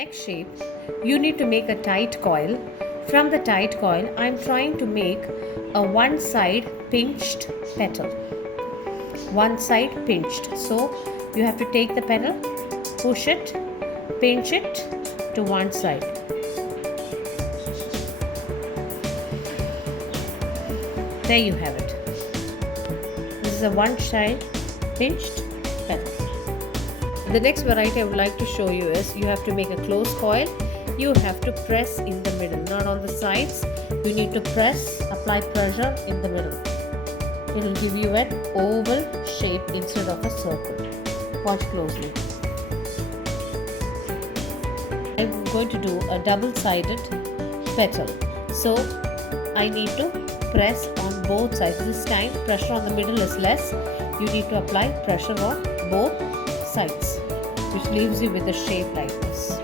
next shape, you need to make a tight coil. From the tight coil, I'm trying to make a one side pinched petal. One side pinched. So you have to take the petal, push it, pinch it to one side. There you have it. This is a one side pinched petal. The next variety I would like to show you is you have to make a closed coil. You have to press in the middle, not on the sides. You need to press, apply pressure in the middle. It will give you an oval shape instead of a circle. Watch closely. I'm going to do a double-sided petal. So I need to press on both sides. This time pressure on the middle is less. You need to apply pressure on both sides, which leaves you with a shape like this.